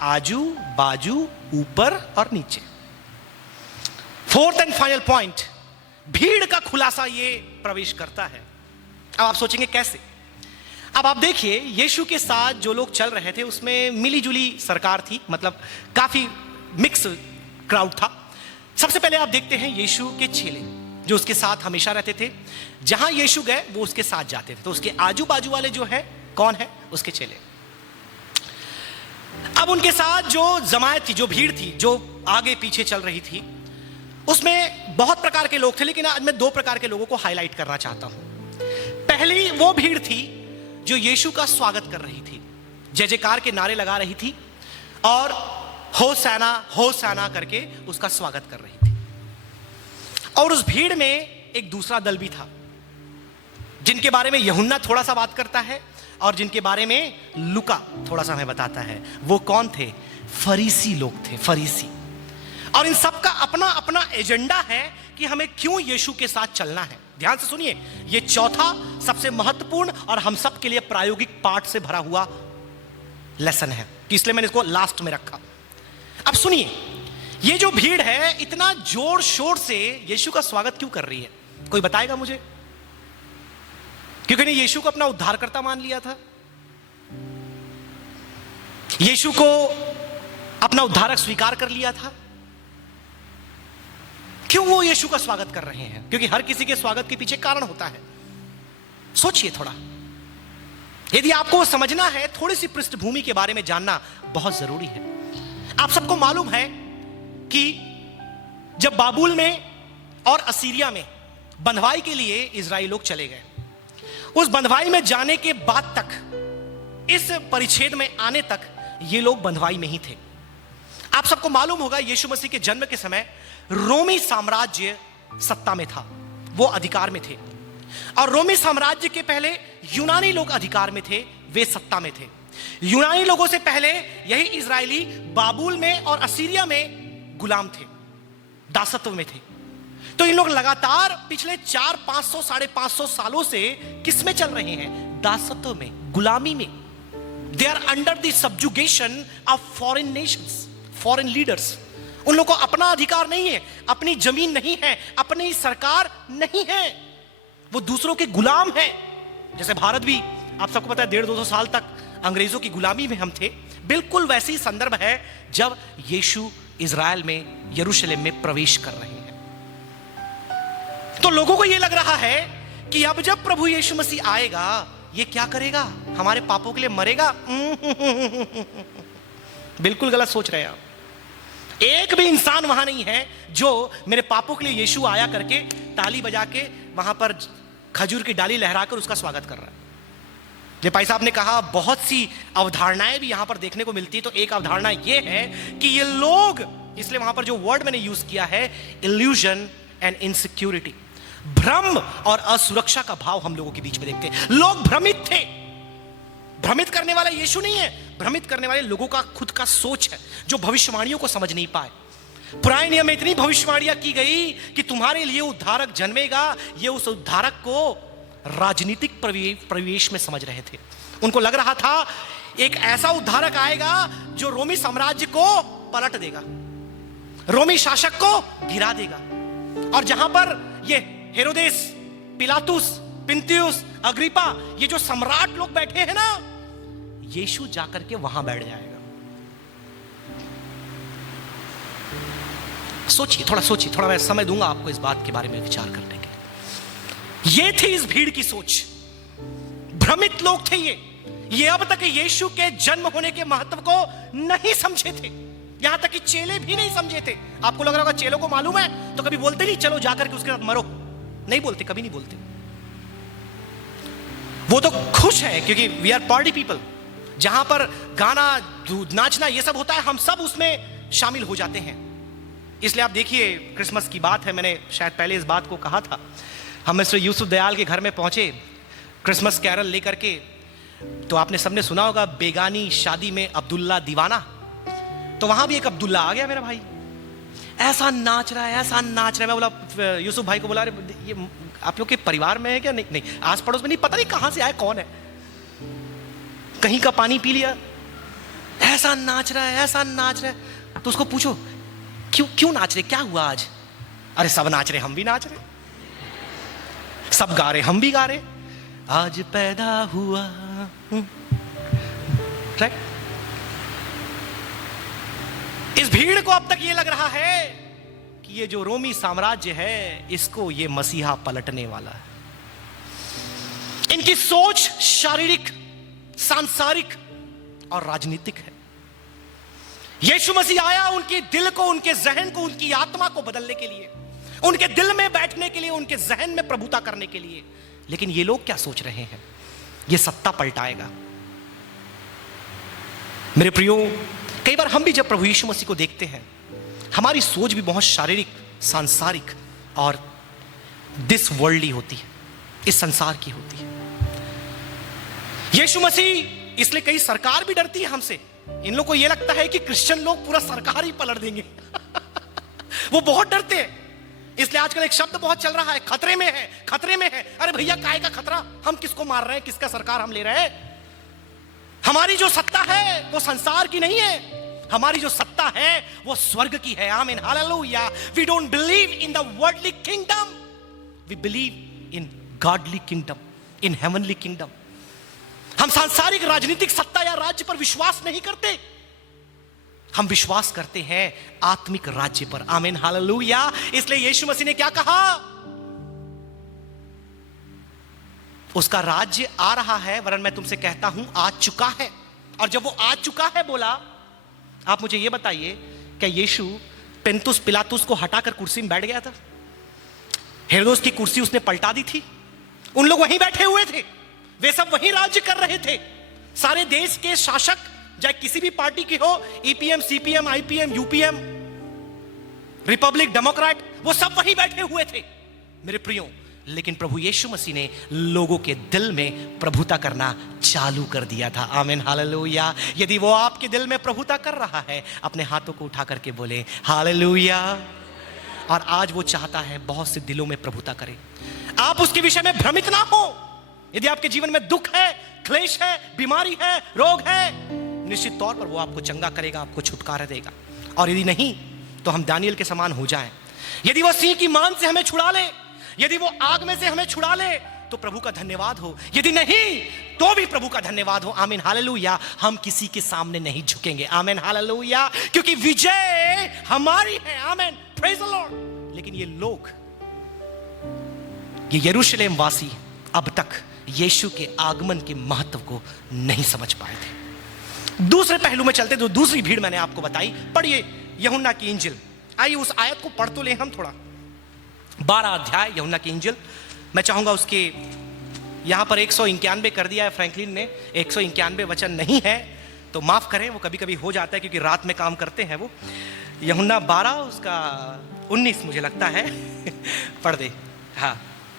आजू बाजू ऊपर और नीचे। फोर्थ एंड फाइनल पॉइंट, भीड़ का खुलासा ये प्रवेश करता है। अब आप सोचेंगे कैसे? अब आप देखिए यीशु के साथ जो लोग चल रहे थे उसमें मिली जुली सरकार थी, मतलब काफी मिक्स क्राउड था। सबसे पहले आप देखते हैं यीशु के चेले जो उसके साथ हमेशा रहते थे। जहां यीशु गए वो उसके साथ जाते थे, तो उसके आजू बाजू वाले जो है कौन है? उसके चेले। अब उनके साथ जो जमायत थी, जो भीड़ थी, जो आगे पीछे चल रही थी, उसमें बहुत प्रकार के लोग थे, लेकिन आज मैं 2 प्रकार के लोगों को हाईलाइट करना चाहता हूं। पहली वो भीड़ थी जो यीशु का स्वागत कर रही थी, जय जयकार के नारे लगा रही थी और होसाना होसाना करके उसका स्वागत कर रही थी। और उस भीड़ में एक दूसरा दल भी था जिनके बारे में यूहन्ना थोड़ा सा बात करता है और जिनके बारे में लूका थोड़ा सा हमें बताता है। वो कौन थे? फरीसी लोग थे, फरीसी। और इन सब का अपना अपना एजेंडा है कि हमें क्यों यीशु के साथ चलना है। ध्यान से सुनिए, ये चौथा सबसे महत्वपूर्ण और हम सब के लिए प्रायोगिक पाठ से भरा हुआ लेसन है, इसलिए मैंने इसको लास्ट में रखा। अब सुनिए, ये जो भीड़ है इतना जोर शोर से यीशु का स्वागत क्यों कर रही है? कोई बताएगा मुझे? क्योंकि ने यीशु को अपना उद्धारकर्ता मान लिया था, यीशु को अपना उद्धारक स्वीकार कर लिया था। क्यों वो यीशु का स्वागत कर रहे हैं? क्योंकि हर किसी के स्वागत के पीछे कारण होता है। सोचिए थोड़ा, यदि आपको समझना है, थोड़ी सी पृष्ठभूमि के बारे में जानना बहुत जरूरी है। आप सबको मालूम है कि जब बाबुल में और असीरिया में बंधवाई के लिए इजराइली लोग चले गए, उस बंधवाई में जाने के बाद तक, इस परिच्छेद में आने तक ये लोग बंधवाई में ही थे। आप सबको मालूम होगा यीशु मसीह के जन्म के समय रोमी साम्राज्य सत्ता में था, वो अधिकार में थे। और रोमी साम्राज्य के पहले यूनानी लोग अधिकार में थे, वे सत्ता में थे। यूनानी लोगों से पहले यही इजरायली बाबुल में और असीरिया में गुलाम थे, दासत्व में थे। तो इन लोग लगातार पिछले 400-500 550 सालों से किस में चल रहे हैं? दासत्व में, गुलामी में। They are under the subjugation of foreign nations, foreign leaders. उन लोगों को अपना अधिकार नहीं है, अपनी जमीन नहीं है, अपनी सरकार नहीं है, वो दूसरों के गुलाम हैं। जैसे भारत भी, आप सबको पता है, 150-200 साल तक अंग्रेजों की गुलामी में हम थे। बिल्कुल वैसी संदर्भ है जब यीशु इज़राइल में, यरूशलेम में प्रवेश कर रहे हैं। तो लोगों को यह लग रहा है कि अब जब प्रभु यीशु मसीह आएगा, ये क्या करेगा? हमारे पापों के लिए मरेगा? बिल्कुल गलत सोच रहे हैं आप। एक भी इंसान वहां नहीं है जो मेरे पापों के लिए यीशु आया करके ताली बजा के वहां पर खजूर की डाली लहराकर उसका स्वागत कर रहा है। जब भाई साहब ने कहा बहुत सी अवधारणाएं भी यहां पर देखने को मिलती है, तो एक अवधारणा यह है कि ये लोग, इसलिए वहां पर जो वर्ड मैंने यूज किया है, इल्यूजन एंड इनसिक्योरिटी, भ्रम और असुरक्षा का भाव हम लोगों के बीच में देखते हैं। लोग भ्रमित थे। भ्रमित करने वाला यीशु नहीं है, भ्रमित करने वाले लोगों का खुद का सोच है, जो भविष्यवाणियों को समझ नहीं पाए। पुराने नियम में इतनी भविष्यवाणियां की गई कि तुम्हारे लिए उद्धारक जन्मेगा, ये उस उद्धारक को राजनीतिक परिवेश में समझ रहे थे। उनको लग रहा था एक ऐसा उद्धारक आएगा जो रोमी साम्राज्य को पलट देगा, रोमी शासक को गिरा देगा। और जहां पर ये हेरोदेस, पिलातुस, पिंतियुस, अग्रिपा, ये जो सम्राट लोग बैठे हैं ना, यीशु जाकर के वहां बैठ जाएगा। सोचिए, थोड़ा सोचिए, थोड़ा मैं समय दूंगा आपको इस बात के बारे में विचार करने के लिए। ये थी इस भीड़ की सोच। भ्रमित लोग थे ये अब तक यीशु के जन्म होने के महत्व को नहीं समझे थे। यहां तक कि चेले भी नहीं समझे थे। आपको लग रहा होगा चेलों को मालूम है तो कभी बोलते नहीं चलो जाकर के उसके साथ मरो, नहीं बोलते, कभी नहीं बोलते। वो तो खुश है क्योंकि वी आर पार्टी पीपल। जहां पर गाना, नाचना, ये सब होता है, हम सब उसमें शामिल हो जाते हैं। इसलिए आप देखिए, क्रिसमस की बात है, मैंने शायद पहले इस बात को कहा था। हम मिस्टर यूसुफ दयाल के घर में पहुंचे क्रिसमस कैरल लेकर के, तो आपने सबने सुना होगा बेगानी शादी में अब्दुल्ला दीवाना। तो वहां भी एक अब्दुल्ला आ गया मेरा भाई, ऐसा नाच रहा है, ऐसा नाच रहा है। मैं बोला, यूसुफ भाई को बोला, अरे ये आप लोग के परिवार में है क्या? नहीं नहीं, आस पड़ोस में नहीं, पता नहीं कहां से आया, कौन है, कहीं का पानी पी लिया, ऐसा नाच रहा है, ऐसा नाच रहा है। तो उसको पूछो क्यों क्यों नाच रहे, क्या हुआ आज? अरे सब नाच रहे, हम भी नाच रहे, सब गा रहे, हम भी गा रहे, आज पैदा हुआ। राइट? इस भीड़ को अब तक ये लग रहा है कि ये जो रोमी साम्राज्य है, इसको ये मसीहा पलटने वाला है। इनकी सोच शारीरिक, सांसारिक और राजनीतिक है। यीशु मसीह आया उनके दिल को, उनके जहन को, उनकी आत्मा को बदलने के लिए, उनके दिल में बैठने के लिए, उनके जहन में प्रभुता करने के लिए। लेकिन ये लोग क्या सोच रहे हैं? ये सत्ता पलटाएगा। मेरे प्रियो, कई बार हम भी जब प्रभु यीशु मसीह को देखते हैं, हमारी सोच भी बहुत शारीरिक, सांसारिक और दिस वर्ल्डली होती है, इस संसार की होती है। यीशु मसीह, इसलिए कई सरकार भी डरती है हमसे। इन लोगों को यह लगता है कि क्रिश्चियन लोग पूरा सरकार ही पलट देंगे। वो बहुत डरते हैं। इसलिए आजकल एक शब्द बहुत चल रहा है, खतरे में है, खतरे में है। अरे भैया, काहे का खतरा? हम किसको मार रहे हैं? किसका सरकार हम ले रहे हैं? हमारी जो सत्ता है वो संसार की नहीं है, हमारी जो सत्ता है वो स्वर्ग की है। आमीन, हालेलुया। We don't believe in the worldly kingdom, we believe in godly kingdom, in heavenly kingdom. हम सांसारिक राजनीतिक सत्ता या राज्य पर विश्वास नहीं करते, हम विश्वास करते हैं आत्मिक राज्य पर। आमीन, हालेलुया। इसलिए यीशु मसीह ने क्या कहा? उसका राज्य आ रहा है, वरन मैं तुमसे कहता हूं आ चुका है। और जब वो आ चुका है बोला, आप मुझे यह बताइए, क्या यीशु पेंतुस पिलातुस को हटाकर कुर्सी में बैठ गया था? हेरोदोस की कुर्सी उसने पलटा दी थी? उन लोग वहीं बैठे हुए थे, वे सब वहीं राज्य कर रहे थे। सारे देश के शासक, चाहे किसी भी पार्टी की हो, EPM, CPM, IPM, UPM, Republic, Democrat, वो सब वहीं बैठे हुए थे मेरे प्रियो। लेकिन प्रभु यीशु मसीह ने लोगों के दिल में प्रभुता करना चालू कर दिया था। आमीन, हालेलुया। यदि वो आपके दिल में प्रभुता कर रहा है, अपने हाथों को उठा करके बोले हालेलुया। और आज वो चाहता है बहुत से दिलों में प्रभुता करे। आप उसके विषय में भ्रमित ना हो। यदि आपके जीवन में दुख है, क्लेश है, बीमारी है, रोग है, निश्चित तौर पर वो आपको चंगा करेगा, आपको छुटकारा देगा। और यदि नहीं, तो हम दानियल के समान हो जाएं। यदि वो सिंह की मान से हमें छुड़ा ले, यदि वो आग में से हमें छुड़ा ले, तो प्रभु का धन्यवाद हो। यदि नहीं, तो भी प्रभु का धन्यवाद हो। आमीन, हालेलुया। हम किसी के सामने नहीं झुकेंगे। आमीन, हालेलुया। क्योंकि विजय हमारी है। आमीन, प्रेज द लॉर्ड। लेकिन ये लोग, ये यरूशलेम वासी अब तक यीशु के आगमन के महत्व को नहीं समझ पाए थे। दूसरे पहलू में चलते, जो दूसरी भीड़ मैंने आपको बताई, पढ़िए यूहन्ना की इंजिल। आइए उस आयत को पढ़ तो ले हम थोड़ा। 12 अध्याय यूहन्ना की इंजिल। मैं चाहूंगा उसके यहां पर 191 कर दिया है फ्रैंकलिन ने, 191 वचन नहीं है तो माफ करें, वो कभी कभी हो जाता है क्योंकि रात में काम करते हैं वो। यूहन्ना 12 उसका 19 मुझे लगता है। पढ़ दे। हाँ।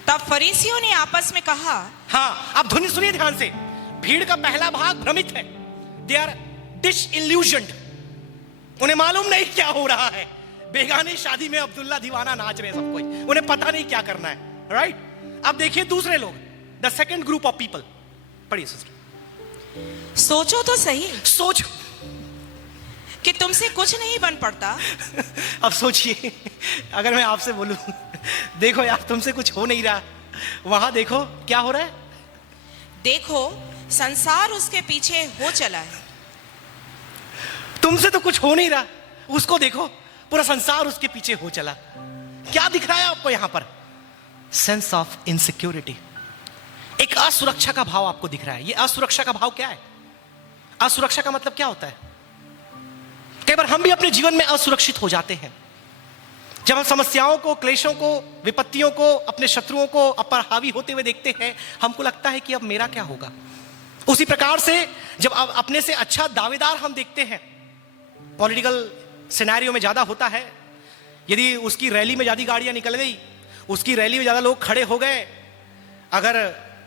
तब फरीसियों ने आपस में कहा। हाँ, अब ध्वनि सुनिए ध्यान से। भीड़ का पहला भाग भ्रमित है, दे आर डिसइल्यूजन्ड। उन्हें मालूम नहीं क्या हो रहा है। बेगानी शादी में अब्दुल्ला दीवाना नाच रहे सब कोई, उन्हें पता नहीं क्या करना है। राइट? अब देखिए दूसरे लोग, the second group of people. पढ़िए सिस्टर। सोचो तो सही सोच कि तुमसे कुछ नहीं बन पड़ता। अब सोचिए, अगर मैं आपसे बोलूं, देखो यार तुमसे कुछ हो नहीं रहा, वहां देखो क्या हो रहा है। देखो, संसार उसके पीछे हो चला है। तुमसे तो कुछ हो नहीं रहा, उसको देखो, पूरा संसार उसके पीछे हो चला। क्या दिख रहा है आपको यहां पर? सेंस ऑफ इनसिक्योरिटी, एक असुरक्षा का भाव आपको दिख रहा है। यह असुरक्षा का भाव क्या है? असुरक्षा का मतलब क्या होता है? कई बार हम भी अपने जीवन में असुरक्षित हो जाते हैं। जब हम समस्याओं को, क्लेशों को, विपत्तियों को, अपने शत्रुओं को अप पर हावी होते हुए देखते हैं, हमको लगता है कि अब मेरा क्या होगा। उसी प्रकार से जब अपने से अच्छा दावेदार हम देखते हैं, पॉलिटिकल सिनेरियो में ज्यादा होता है यदि उसकी रैली में ज़्यादा गाड़ियां निकल गई, उसकी रैली में ज़्यादा लोग खड़े हो गए, अगर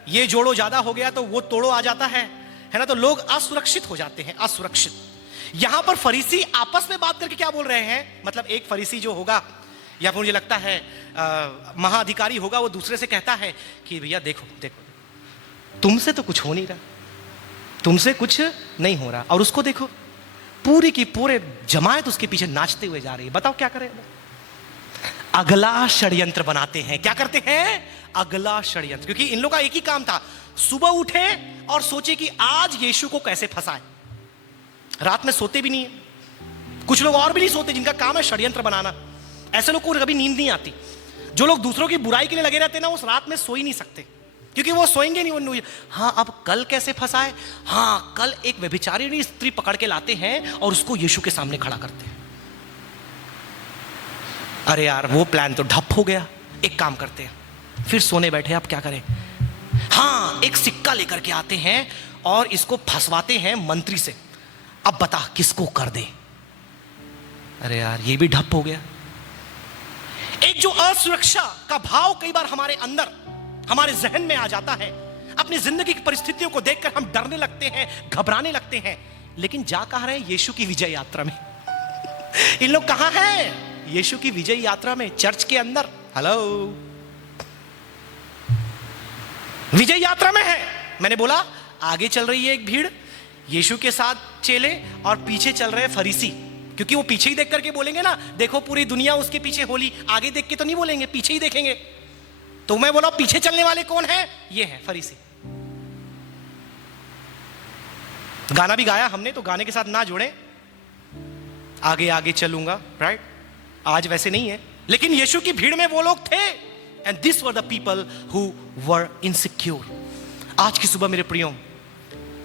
ये जोड़ो ज़्यादा हो गया तो वो तोड़ो आ जाता है ना, तो लोग असुरक्षित हो जाते हैं, असुरक्षित। यहां पर फरीसी आपस में बात करके क्या बोल रहे हैं, मतलब एक फरीसी जो होगा या फिर मुझे लगता है महाअधिकारी होगा, वो दूसरे से कहता है कि भैया देखो देखो, तुमसे तो कुछ हो नहीं रहा, तुमसे कुछ नहीं हो रहा, और उसको देखो पूरी की पूरे जमायत उसके पीछे नाचते हुए जा रही है, बताओ क्या करें। अगला षड्यंत्र बनाते हैं। क्या करते हैं? अगला षड्यंत्र। क्योंकि इन लोगों का एक ही काम था, सुबह उठे और सोचे कि आज यीशु को कैसे फंसाए। रात में सोते भी नहीं है, कुछ लोग और भी नहीं सोते जिनका काम है षड्यंत्र बनाना। ऐसे लोग को कभी नींद नहीं आती। जो लोग दूसरों की बुराई के लिए लगे रहते हैं ना, उस रात में सो ही नहीं सकते, क्योंकि वो सोएंगे नहीं। वो हाँ अब कल कैसे फंसाए, हाँ कल एक व्यभिचारिणी स्त्री पकड़ के लाते हैं और उसको यीशु के सामने खड़ा करते हैं। अरे यार वो प्लान तो ढप हो गया, एक काम करते हैं, फिर सोने बैठे, अब क्या करें। हाँ एक सिक्का लेकर के आते हैं और इसको फंसवाते हैं मंत्री से, अब बता किसको कर दे। अरे यार ये भी ढप हो गया। एक जो असुरक्षा का भाव कई बार हमारे अंदर, हमारे जहन में आ जाता है, अपनी जिंदगी की परिस्थितियों को देखकर हम डरने लगते हैं, घबराने लगते हैं। लेकिन जा कहां रहे हैं? यीशु की विजय यात्रा में। इन लोग कहां हैं? यीशु की विजय यात्रा में, चर्च के अंदर। हेलो, विजय यात्रा में है। मैंने बोला आगे चल रही है एक भीड़, यीशु के साथ चेले, और पीछे चल रहे हैं फरीसी। क्योंकि वो पीछे ही देख करके बोलेंगे ना, देखो पूरी दुनिया उसके पीछे होली, आगे देख के तो नहीं बोलेंगे, पीछे ही देखेंगे। तो मैं बोला पीछे चलने वाले कौन है? ये है फरीसी। गाना भी गाया हमने, तो गाने के साथ ना जोड़े, आगे आगे चलूंगा, राइट? आज वैसे नहीं है, लेकिन यीशु की भीड़ में वो लोग थे, and this were the people who were insecure. आज की सुबह मेरे प्रियो,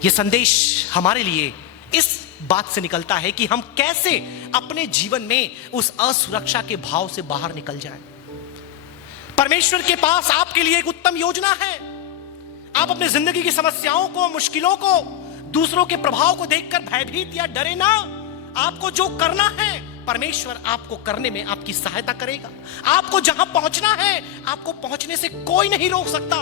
ये संदेश हमारे लिए इस बात से निकलता है कि हम कैसे अपने जीवन में उस असुरक्षा के भाव से बाहर निकल जाएं। परमेश्वर के पास आपके लिए एक उत्तम योजना है। आप अपने जिंदगी की समस्याओं को, मुश्किलों को, दूसरों के प्रभाव को देखकर भयभीत या डरे ना। आपको जो करना है, परमेश्वर आपको करने में आपकी सहायता करेगा। आपको जहां पहुंचना है, आपको पहुंचने से कोई नहीं रोक सकता।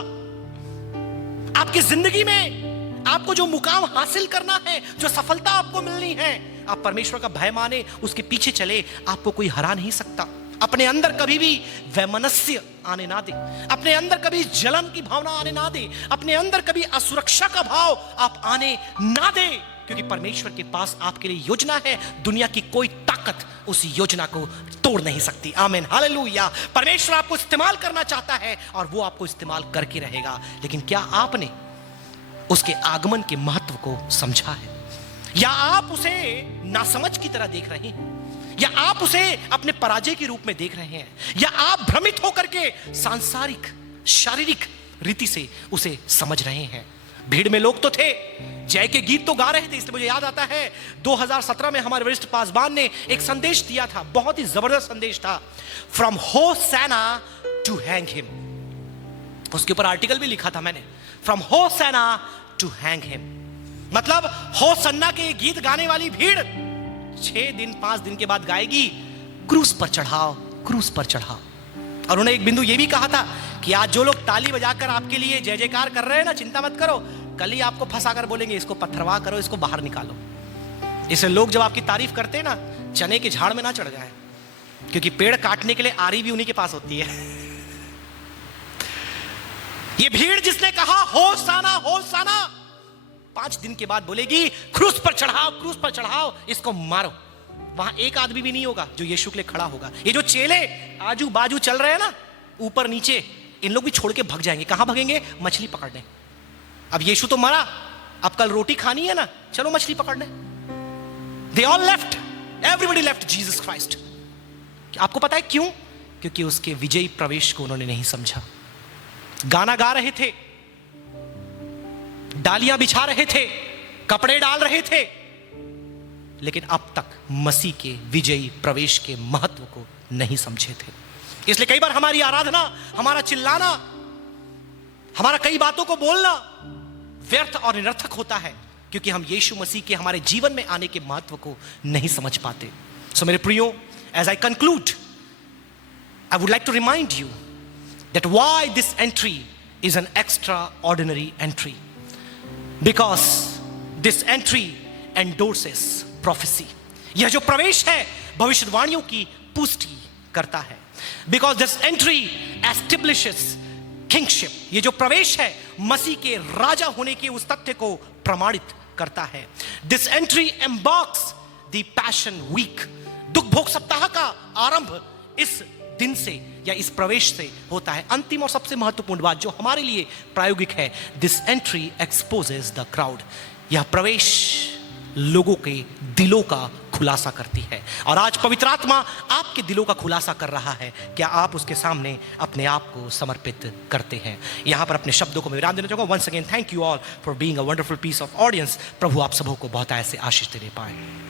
आपकी जिंदगी में आपको जो मुकाम हासिल करना है, जो सफलता आपको मिलनी है, आप परमेश्वर का भय माने, उसके पीछे चले, आपको कोई हरा नहीं सकता। अपने अंदर कभी भी वैमनस्य आने ना दे, अपने अंदर कभी जलन की भावना आने ना दे, अपने अंदर कभी असुरक्षा का भाव आप आने ना दे, क्योंकि परमेश्वर के पास आपके लिए योजना है। दुनिया की कोई ताकत उस योजना को तोड़ नहीं सकती। आमीन, हालेलुया। परमेश्वर आपको इस्तेमाल करना चाहता है और वो आपको इस्तेमाल करके रहेगा। लेकिन क्या आपने उसके आगमन के महत्व को समझा है, या आप उसे नासमझ की तरह देख रहे हैं, या आप उसे अपने पराजय के रूप में देख रहे हैं, या आप भ्रमित होकर के सांसारिक शारीरिक रीति से उसे समझ रहे हैं। भीड़ में लोग तो थे, जय के गीत तो गा रहे थे। इसलिए मुझे याद आता है 2017 में हमारे वरिष्ठ पासवान ने एक संदेश दिया था, बहुत ही जबरदस्त संदेश था, फ्रॉम होसाना टू हैंग हिम। उसके ऊपर आर्टिकल भी लिखा था मैंने, फ्रॉम होसाना टू हैंग हिम। मतलब होसन्ना के गीत गाने वाली भीड़ 6 दिन 5 दिन के बाद गाएगी, क्रूस पर चढ़ाओ, क्रूस पर चढ़ाओ। और उन्होंने एक बिंदु ये भी कहा था कि आज जो लोग ताली बजाकर आपके लिए जय जयकार कर रहे हैं ना, चिंता मत करो, कल ही आपको फंसाकर बोलेंगे इसको पत्थरवाह करो, इसको बाहर निकालो। इससे लोग जब आपकी तारीफ करते हैं ना, चने के झाड़ में ना चढ़ जाए, क्योंकि पेड़ काटने के लिए आरी भी उन्हीं के पास होती है। ये भीड़ जिसने कहा होसाना होसाना, 5 दिन के बाद बोलेगी क्रूस पर चढ़ाओ, क्रूस पर चढ़ाओ, इसको मारो। वहां एक आदमी भी नहीं होगा जो यीशु के लिए खड़ा होगा। ये जो चेले आजू बाजू चल रहे हैं ना, ऊपर नीचे, इन लोग भी छोड़ के भाग जाएंगे। कहां भागेंगे? मछली पकड़ने। अब यीशु तो मरा, अब कल रोटी खानी है ना, चलो मछली पकड़ने। They all left, everybody left Jesus Christ. आपको पता है क्यों? क्योंकि उसके विजयी प्रवेश को उन्होंने नहीं समझा। गाना गा रहे थे, डालियां बिछा रहे थे, कपड़े डाल रहे थे, लेकिन अब तक मसीह के विजयी प्रवेश के महत्व को नहीं समझे थे। इसलिए कई बार हमारी आराधना, हमारा चिल्लाना, हमारा कई बातों को बोलना व्यर्थ और निरर्थक होता है, क्योंकि हम यीशु मसीह के हमारे जीवन में आने के महत्व को नहीं समझ पाते। सो मेरे प्रियो, as I conclude, I would like to remind you that why this entry is an extraordinary entry. Because this entry endorses prophecy. यह जो प्रवेश है भविष्यवाणियों की पुष्टि करता है. Because this entry establishes kingship. ये जो प्रवेश है मसीह के राजा होने के उस तथ्य को प्रमाणित करता है. This entry embarks the passion week. दुख भोग सप्ताह का आरंभ इस दिन से या इस प्रवेश से होता है. अंतिम और सबसे महत्वपूर्ण बात जो हमारे लिए प्रायोगिक है, this entry exposes the crowd. यह प्रवेश लोगों के दिलों का खुलासा करती है. और आज पवित्र आत्मा आपके दिलों का खुलासा कर रहा है. क्या आप उसके सामने अपने आप को समर्पित करते हैं? यहां पर अपने शब्दों को मैं विराम देना चाहूंगा. Once again thank you all for being a wonderful piece of audience. प्रभु आप सबों को बहुत ऐसे आशीष देने पाए.